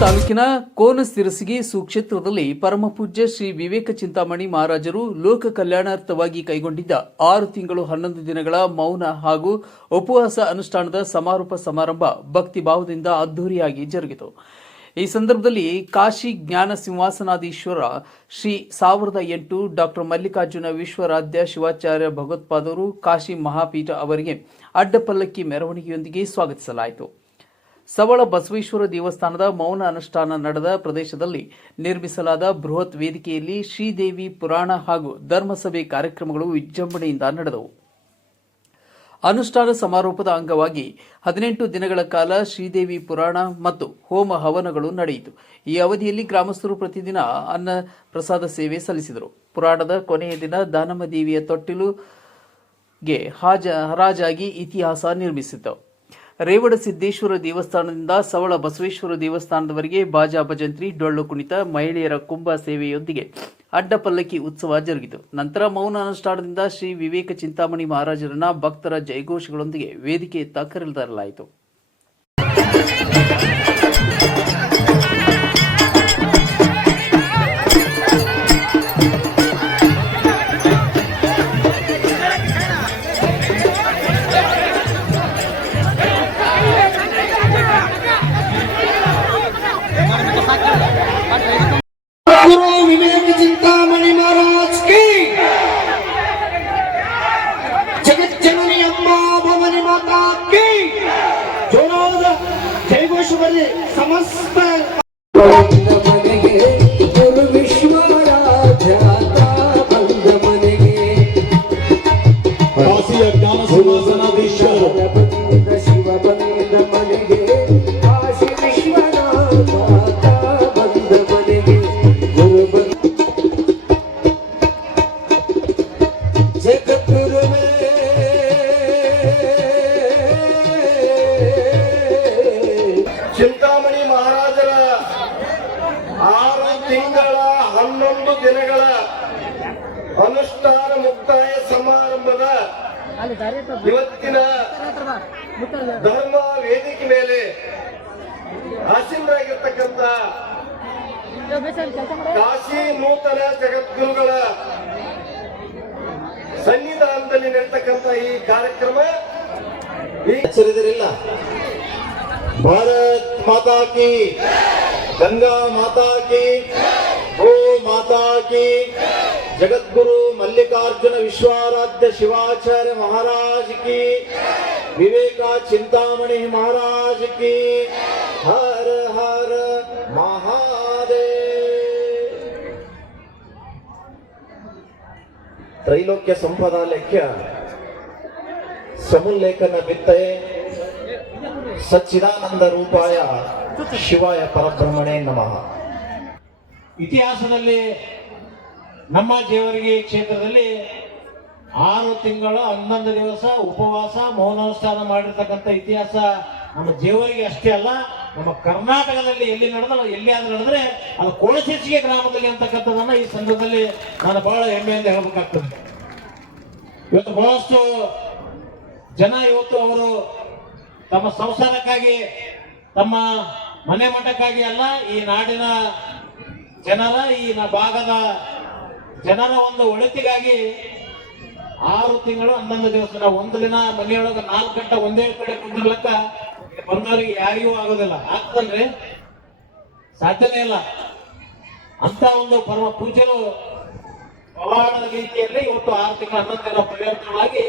ತಾಲೂಕಿನ ಕೋನಸಿರಸಿಗೆ ಸುಕ್ಷೇತ್ರದಲ್ಲಿ ಪರಮಪೂಜ್ಯ ಶ್ರೀ ವಿವೇಕ ಚಿಂತಾಮಣಿ ಮಹಾರಾಜರು ಲೋಕ ಕಲ್ಯಾಣಾರ್ಥವಾಗಿ ಕೈಗೊಂಡಿದ್ದ ಆರು ತಿಂಗಳು ಹನ್ನೊಂದು ದಿನಗಳ ಮೌನ ಹಾಗೂ ಉಪವಾಸ ಅನುಷ್ಠಾನದ ಸಮಾರೋಪ ಸಮಾರಂಭ ಭಕ್ತಿ ಭಾವದಿಂದ ಅದ್ದೂರಿಯಾಗಿ ಜರುಗಿತು. ಈ ಸಂದರ್ಭದಲ್ಲಿ ಕಾಶಿ ಜ್ಞಾನ ಸಿಂಹಾಸನಾಧೀಶ್ವರ ಶ್ರೀ ಸಾವಿರದ ಎಂಟು ಡಾಕ್ಟರ್ ಮಲ್ಲಿಕಾರ್ಜುನ ವಿಶ್ವರಾಧ್ಯ ಶಿವಾಚಾರ್ಯ ಭಗವತ್ಪಾದರು ಕಾಶಿ ಮಹಾಪೀಠ ಅವರಿಗೆ ಅಡ್ಡಪಲ್ಲಕ್ಕಿ ಮೆರವಣಿಗೆಯೊಂದಿಗೆ ಸ್ವಾಗತಿಸಲಾಯಿತು. ಸವಳ ಬಸವೇಶ್ವರ ದೇವಸ್ಥಾನದ ಮೌನ ಅನುಷ್ಠಾನ ನಡೆದ ಪ್ರದೇಶದಲ್ಲಿ ನಿರ್ಮಿಸಲಾದ ಬೃಹತ್ ವೇದಿಕೆಯಲ್ಲಿ ಶ್ರೀದೇವಿ ಪುರಾಣ ಹಾಗೂ ಧರ್ಮಸಭೆ ಕಾರ್ಯಕ್ರಮಗಳು ವಿಜೃಂಭಣೆಯಿಂದ ನಡೆದವು. ಅನುಷ್ಠಾನ ಸಮಾರೋಪದ ಅಂಗವಾಗಿ ಹದಿನೆಂಟು ದಿನಗಳ ಕಾಲ ಶ್ರೀದೇವಿ ಪುರಾಣ ಮತ್ತು ಹೋಮ ಹವನಗಳು ನಡೆಯಿತು. ಈ ಅವಧಿಯಲ್ಲಿ ಗ್ರಾಮಸ್ಥರು ಪ್ರತಿದಿನ ಅನ್ನ ಪ್ರಸಾದ ಸೇವೆ ಸಲ್ಲಿಸಿದರು. ಪುರಾಣದ ಕೊನೆಯ ದಿನ ದಾನಮ್ಮ ದೇವಿಯ ತೊಟ್ಟಿಲುಗೆ ಹಾಜ ಹರಾಜಾಗಿ ಇತಿಹಾಸ ನಿರ್ಮಿಸಿತು ರೇವಣ ಸಿದ್ದೇಶ್ವರ ದೇವಸ್ಥಾನದಿಂದ ಸವಳ ಬಸವೇಶ್ವರ ದೇವಸ್ಥಾನದವರೆಗೆ ಬಾಜಾ ಭಜಂತ್ರಿ ಡೊಳ್ಳು ಕುಣಿತ ಮಹಿಳೆಯರ ಕುಂಭ ಸೇವೆಯೊಂದಿಗೆ ಅಡ್ಡಪಲ್ಲಕ್ಕಿ ಉತ್ಸವ ಜರುಗಿತು. ನಂತರ ಮೌನ ಅನುಷ್ಠಾನದಿಂದ ಶ್ರೀ ವಿವೇಕ ಚಿಂತಾಮಣಿ ಮಹಾರಾಜರನ್ನ ಭಕ್ತರ ಜಯಘೋಷಗಳೊಂದಿಗೆ ವೇದಿಕೆಯತ್ತ ಕರೆತರಲಾಯಿತು ¡Vamos! ಇವತ್ತಿನ ಧರ್ಮ ವೇದಿಕೆ ಮೇಲೆ ಆಸೀನರಾಗಿರ್ತಕ್ಕಂಥ ಕಾಶಿ ನೂತನ ಜಗದ್ಗುರುಗಳ ಸನ್ನಿಧಾನದಲ್ಲಿ ನಡೆತಕ್ಕಂಥ ಈ ಕಾರ್ಯಕ್ರಮ ಈ ಹೆಸರಿದರಿಲ್ಲ ಭಾರತ್ ಮಾತಾ ಕಿ ಗಂಗಾ ಮಾತಾ ಕಿ ಗೋ ಮಾತಾ ಕಿ. ಜಗದ್ಗುರು ಮಲ್ಲಿಕಾರ್ಜುನ ವಿಶ್ವಾರಾಧ್ಯ ಶಿವಾಚಾರ್ಯ ಮಹಾರಾಜ್ ಕಿ. ವಿವೇಕ ಚಿಂತಾಮಣಿ ಮಹಾರಾಜ್ ಕಿ. ಹರ ಹರ ಮಹಾದೇ ತ್ರೈಲೋಕ್ಯ ಸಂಪದ ಲೆಖ್ಯ ಸಮುಲ್ಲೇಖನ ಬಿತ್ತೆ ಸಚ್ಚಿದಾನಂದ ರೂಪಾಯ ಶಿವಾಯ ಪರಬ್ರಹ್ಮಣೇ ನಮಃ. ಇತಿಹಾಸದಲ್ಲಿ ನಮ್ಮ ಜೇವರಿಗೆ ಕ್ಷೇತ್ರದಲ್ಲಿ ಆರು ತಿಂಗಳು ಹನ್ನೊಂದು ದಿವಸ ಉಪವಾಸ, ಮೌನಾನುಷ್ಠಾನ ಮಾಡಿರ್ತಕ್ಕಂಥ ಇತಿಹಾಸ ನಮ್ಮ ಜೇವರಿಗೆ ಅಷ್ಟೇ ಅಲ್ಲ, ನಮ್ಮ ಕರ್ನಾಟಕದಲ್ಲಿ ಎಲ್ಲಿ ನಡೆದ ಎಲ್ಲಿ ಆದ್ರೆ ನಡೆದ್ರೆ ಅದು ಕೋಳಸಿಚ್ಚಿಗೆ ಗ್ರಾಮದಲ್ಲಿ ಅಂತಕ್ಕಂಥದ್ದನ್ನ ಈ ಸಂದರ್ಭದಲ್ಲಿ ನಾನು ಬಹಳ ಹೆಮ್ಮೆಯಿಂದ ಹೇಳಬೇಕಾಗ್ತದೆ. ಇವತ್ತು ಬಹಳಷ್ಟು ಜನ ಇವತ್ತು ಅವರು ತಮ್ಮ ಸಂಸಾರಕ್ಕಾಗಿ, ತಮ್ಮ ಮನೆ ಮಠಕ್ಕಾಗಿ ಅಲ್ಲ, ಈ ನಾಡಿನ ಜನರ, ಈ ಭಾಗದ ಜನರ ಒಂದು ಒಳಿತಿಗಾಗಿ ಆರು ತಿಂಗಳು ಹನ್ನೊಂದು ದಿವಸ. ನಾವು ಒಂದು ದಿನ ಮನೆಯೊಳಗೆ ನಾಲ್ಕು ಗಂಟೆ ಒಂದೇ ಕಡೆ ಕುಂದಿರ್ಲಕ್ಕ ಬಂದವರಿಗೆ ಯಾರಿಗೂ ಆಗೋದಿಲ್ಲ. ಆಗ್ತದಲ್ರಿ? ಸಾಧ್ಯನೇ ಇಲ್ಲ. ಅಂತ ಒಂದು ಪರಮ ಪೂಜರು ಪವಾಡದ ರೀತಿಯಲ್ಲಿ ಇವತ್ತು ಆರು ತಿಂಗಳ ಹನ್ನೊಂದು ದಿನ ಪರಿವರ್ತನವಾಗಿ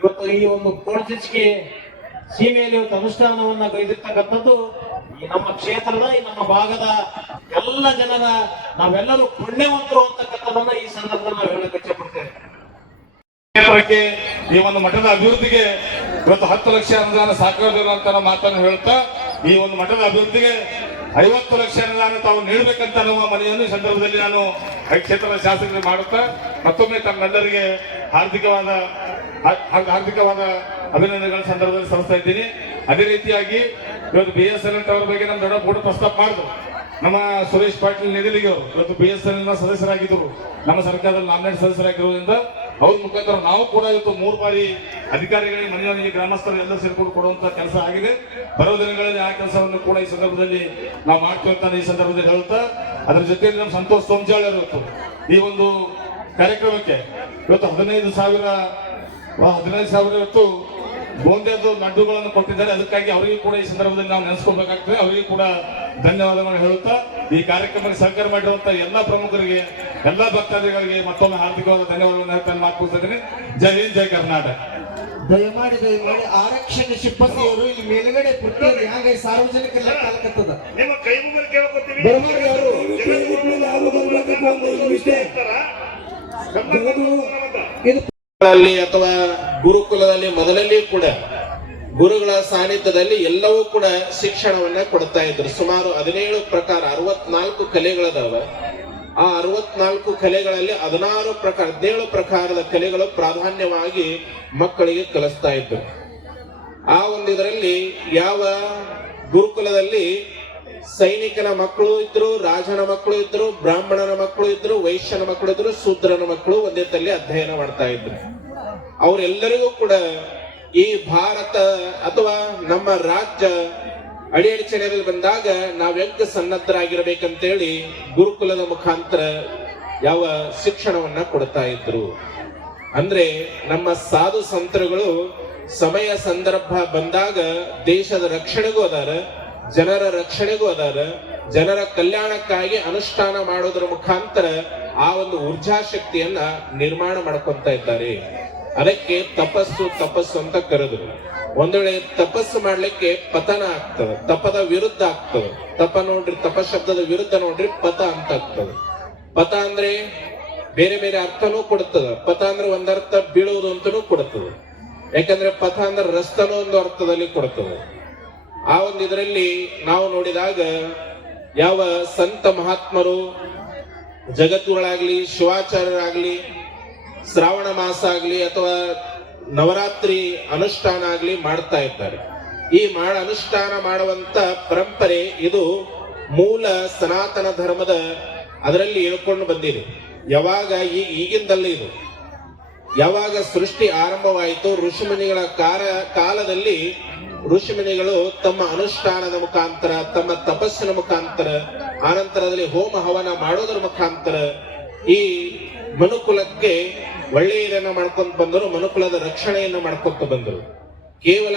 ಇವತ್ತು ಈ ಒಂದು ಕೋಣಚಿಚ್ಕೆ ಸೀಮೆಯಲ್ಲಿ ಇವತ್ತು ಅನುಷ್ಠಾನವನ್ನ ಗೈದಿರ್ತಕ್ಕಂಥದ್ದು ಈ ನಮ್ಮ ಕ್ಷೇತ್ರದ, ಈ ನಮ್ಮ ಭಾಗದ ಎಲ್ಲ ಜನರ ನಾವೆಲ್ಲರೂ ಪುಣ್ಯವಂತರು ಅಂತಕ್ಕಂಥದ್ದನ್ನ ಈ ಸಂದರ್ಭದಲ್ಲಿ ಹೇಳಕ್ಕೆ ಈ ಒಂದು ಮಠದ ಅಭಿವೃದ್ಧಿಗೆ ಇವತ್ತು ಹತ್ತು ಲಕ್ಷ ಅನುದಾನ ಸಾಕಾಗಿರುವಂತ ಅಂತ ಮಾತನ್ನು ಹೇಳ್ತಾ, ಈ ಒಂದು ಮಠದ ಅಭಿವೃದ್ಧಿಗೆ ಐವತ್ತು ಲಕ್ಷ ಅನುದಾನ ತಾವು ನೀಡಬೇಕಂತ ನಮ್ಮ ಮನೆಯನ್ನು ಈ ಸಂದರ್ಭದಲ್ಲಿ ನಾನು ಕ್ಷೇತ್ರದ ಶಾಸಕರಿಗೆ ಮಾಡುತ್ತಾ, ಮತ್ತೊಮ್ಮೆ ತಮ್ಮೆಲ್ಲರಿಗೆ ಹಾರ್ದಿಕವಾದ ಹಾರ್ದಿಕವಾದ ಅಭಿನಂದನೆಗಳ ಸಂದರ್ಭದಲ್ಲಿ ಸಲ್ಲಿಸ್ತಾ ಇದ್ದೀನಿ. ಅದೇ ರೀತಿಯಾಗಿ ಇವತ್ತು B S N L tower ಬಗ್ಗೆ ನಮ್ಮ ದೊಡ್ಡ ಕೂಡ ಪ್ರಸ್ತಾಪ ಮಾಡಿದ್ರು. ನಮ್ಮ ಸುರೇಶ್ ಪಾಟೀಲ್ ನೆದಿಲಿಗೆ ಇವತ್ತು ಬಿ ಎಸ್ ಎಲ್ ಸದಸ್ಯರಾಗಿದ್ದರು. ನಮ್ಮ ಸರ್ಕಾರದಲ್ಲಿ ನಾಮಿನೇಟ್ ಸದಸ್ಯರಾಗಿರೋದ್ರಿಂದ ಅವ್ರ ಮುಖಾಂತರ ನಾವು ಕೂಡ ಇವತ್ತು ಮೂರು ಬಾರಿ ಅಧಿಕಾರಿಗಳಿಗೆ, ಮನೆಯವರಿಗೆ, ಗ್ರಾಮಸ್ಥರು ಎಲ್ಲ ಸೇರ್ಕೊಂಡು ಕೊಡುವಂತ ಕೆಲಸ ಆಗಿದೆ. ಬರುವ ದಿನಗಳಲ್ಲಿ ಆ ಕೆಲಸವನ್ನು ಕೂಡ ಈ ಸಂದರ್ಭದಲ್ಲಿ ನಾವು ಮಾಡ್ತೀವಿ ಅಂತ ಈ ಸಂದರ್ಭದಲ್ಲಿ ಹೇಳುತ್ತಾ, ಅದ್ರ ಜೊತೆಯಲ್ಲಿ ನಮ್ಮ ಸಂತೋಷ್ ಸೋಮಜಾಳ್ ಇವತ್ತು ಈ ಒಂದು ಕಾರ್ಯಕ್ರಮಕ್ಕೆ ಇವತ್ತು ಹದಿನೈದು ಸಾವಿರ ಹದಿನೈದು ಸಾವಿರ ಇವತ್ತು ಅದು ಲಡ್ಡುಗಳನ್ನು ಕೊಟ್ಟಿದ್ದಾರೆ. ಅದಕ್ಕಾಗಿ ಅವರಿಗೂ ಕೂಡ ಈ ಸಂದರ್ಭದಲ್ಲಿ ನಾವು ನೆನೆಸ್ಕೊಳ್ಬೇಕಾಗ್ತದೆ. ಅವರಿಗೂ ಕೂಡ ಧನ್ಯವಾದಗಳನ್ನು ಹೇಳುತ್ತಾ ಈ ಕಾರ್ಯಕ್ರಮಕ್ಕೆ ಸಹಕಾರ ಮಾಡಿರುವಂತಹ ಎಲ್ಲಾ ಪ್ರಮುಖರಿಗೆ ಎಲ್ಲಾ ಭಕ್ತಾದಿಗಳಿಗೆ ಮತ್ತೊಮ್ಮೆ ಹಾರ್ದಿಕವಾದ ಧನ್ಯವಾದಗಳನ್ನು ಹೇಳ್ತಾ ಇದ್ದೀನಿ ಜೈ ಹಿಂದ್ ಜೈ ಕರ್ನಾಟಕ. ದಯಮಾಡಿ ದಯಮಾಡಿ ಆರಕ್ಷಣೆ ಸಿಬ್ಬಂದಿಯವರು ಇಲ್ಲಿ ಮೇಲ್ಗಡೆ ಪುಟ್ಟಿಯಲ್ಲಿ ಹ್ಯಾಂಗ ಸಾರ್ವಜನಿಕ ಲೆಕ್ಕ ಹಾಕತ್ತದ. ನಿಮ್ಮ ಕೈ ಮುಗಿದು ಕೇಳ್ಕೊತೀವಿ ಬರ್ಮಾಡಿ ಅವರು. ಇದು ಅಥವಾ ಗುರುಕುಲದಲ್ಲಿ ಮೊದಲಲ್ಲಿ ಕೂಡ ಗುರುಗಳ ಸಾನ್ನಿಧ್ಯದಲ್ಲಿ ಎಲ್ಲವೂ ಕೂಡ ಶಿಕ್ಷಣವನ್ನ ಕೊಡ್ತಾ ಇದ್ರು. ಸುಮಾರು ಹದಿನೇಳು ಪ್ರಕಾರ ಅರವತ್ನಾಲ್ಕು ಕಲೆಗಳದಾವ. ಆ ಅರವತ್ನಾಲ್ಕು ಕಲೆಗಳಲ್ಲಿ ಹದಿನಾರು ಪ್ರಕಾರ, ಹದಿನೇಳು ಪ್ರಕಾರದ ಕಲೆಗಳು ಪ್ರಾಧಾನ್ಯವಾಗಿ ಮಕ್ಕಳಿಗೆ ಕಲಿಸ್ತಾ ಇದ್ರು. ಆ ಒಂದು ಇದರಲ್ಲಿ ಯಾವ ಗುರುಕುಲದಲ್ಲಿ ಸೈನಿಕನ ಮಕ್ಕಳು ಇದ್ರು, ರಾಜನ ಮಕ್ಕಳು ಇದ್ರು, ಬ್ರಾಹ್ಮಣನ ಮಕ್ಕಳು ಇದ್ರು, ವೈಶ್ಯನ ಮಕ್ಕಳು ಇದ್ರು, ಶೂದ್ರನ ಮಕ್ಕಳು ಒಂದೇ ತಲೆ ಅಧ್ಯಯನ ಮಾಡ್ತಾ ಇದ್ರು. ಅವರೆಲ್ಲರಿಗೂ ಕೂಡ ಈ ಭಾರತ ಅಥವಾ ನಮ್ಮ ರಾಜ್ಯ ಅಡಿಯಡಚಣೆಯಲ್ಲಿ ಬಂದಾಗ ನಾವ್ ಹೆಂಗ ಸನ್ನದ್ಧರಾಗಿರ್ಬೇಕಂತೇಳಿ ಗುರುಕುಲದ ಮುಖಾಂತರ ಯಾವ ಶಿಕ್ಷಣವನ್ನ ಕೊಡ್ತಾ ಇದ್ರು. ಅಂದ್ರೆ ನಮ್ಮ ಸಾಧು ಸಂತರುಗಳು ಸಮಯ ಸಂದರ್ಭ ಬಂದಾಗ ದೇಶದ ರಕ್ಷಣೆಗೂ ಅದಾರ, ಜನರ ರಕ್ಷಣೆಗೂ ಅದಾರ, ಜನರ ಕಲ್ಯಾಣಕ್ಕಾಗಿ ಅನುಷ್ಠಾನ ಮಾಡೋದ್ರ ಮುಖಾಂತರ ಆ ಒಂದು ಊರ್ಜಾ ಶಕ್ತಿಯನ್ನ ನಿರ್ಮಾಣ ಮಾಡ್ಕೊತಾ ಇದ್ದಾರೆ. ಅದಕ್ಕೆ ತಪಸ್ಸು ತಪಸ್ಸು ಅಂತ ಕರೆದ್ರು. ವೇಳೆ ತಪಸ್ಸು ಮಾಡ್ಲಿಕ್ಕೆ ಪತನ ಆಗ್ತದೆ. ತಪದ ವಿರುದ್ಧ ಆಗ್ತದೆ. ತಪ ನೋಡ್ರಿ, ತಪ ಶಬ್ದದ ವಿರುದ್ಧ ನೋಡ್ರಿ ಪತ ಅಂತ ಆಗ್ತದೆ. ಪತ ಅಂದ್ರೆ ಬೇರೆ ಬೇರೆ ಅರ್ಥನೂ ಕೊಡ್ತದ. ಪತ ಅಂದ್ರೆ ಒಂದರ್ಥ ಬೀಳುವುದು ಅಂತನೂ ಕೊಡ್ತದೆ. ಯಾಕಂದ್ರೆ ಪಥ ಅಂದ್ರೆ ರಸ್ತನೂ ಒಂದು ಅರ್ಥದಲ್ಲಿ ಕೊಡ್ತದೆ. ಆ ಒಂದು ಇದರಲ್ಲಿ ನಾವು ನೋಡಿದಾಗ ಯಾವ ಸಂತ ಮಹಾತ್ಮರು ಜಗತ್ತುಗಳಾಗ್ಲಿ ಶಿವಾಚಾರ್ಯರಾಗ್ಲಿ ಶ್ರಾವಣ ಮಾಸ ಆಗಲಿ ಅಥವಾ ನವರಾತ್ರಿ ಅನುಷ್ಠಾನ ಆಗಲಿ ಮಾಡ್ತಾ ಇದ್ದಾರೆ. ಈ ಮಾಡ ಅನುಷ್ಠಾನ ಮಾಡುವಂತ ಪರಂಪರೆ ಇದು ಮೂಲ ಸನಾತನ ಧರ್ಮದ ಅದರಲ್ಲಿ ಹೇಳ್ಕೊಂಡು ಬಂದಿದೆ. ಯಾವಾಗ ಈ ಈಗಿಂದಲೇ ಇದು. ಯಾವಾಗ ಸೃಷ್ಟಿ ಆರಂಭವಾಯಿತು, ಋಷಿಮುನಿಗಳ ಕಾರ ಕಾಲದಲ್ಲಿ ಋಷಿಮುನಿಗಳು ತಮ್ಮ ಅನುಷ್ಠಾನದ ಮುಖಾಂತರ, ತಮ್ಮ ತಪಸ್ಸಿನ ಮುಖಾಂತರ ಆನಂತರದಲ್ಲಿ ಹೋಮ ಹವನ ಮಾಡೋದ್ರ ಮುಖಾಂತರ ಈ ಮನುಕುಲಕ್ಕೆ ಒಳ್ಳೆಯದನ್ನ ಮಾಡ್ಕೊಂತ ಬಂದರು ಮನುಕುಲದ ರಕ್ಷಣೆಯನ್ನ ಮಾಡ್ಕೊಂತ ಬಂದರು. ಕೇವಲ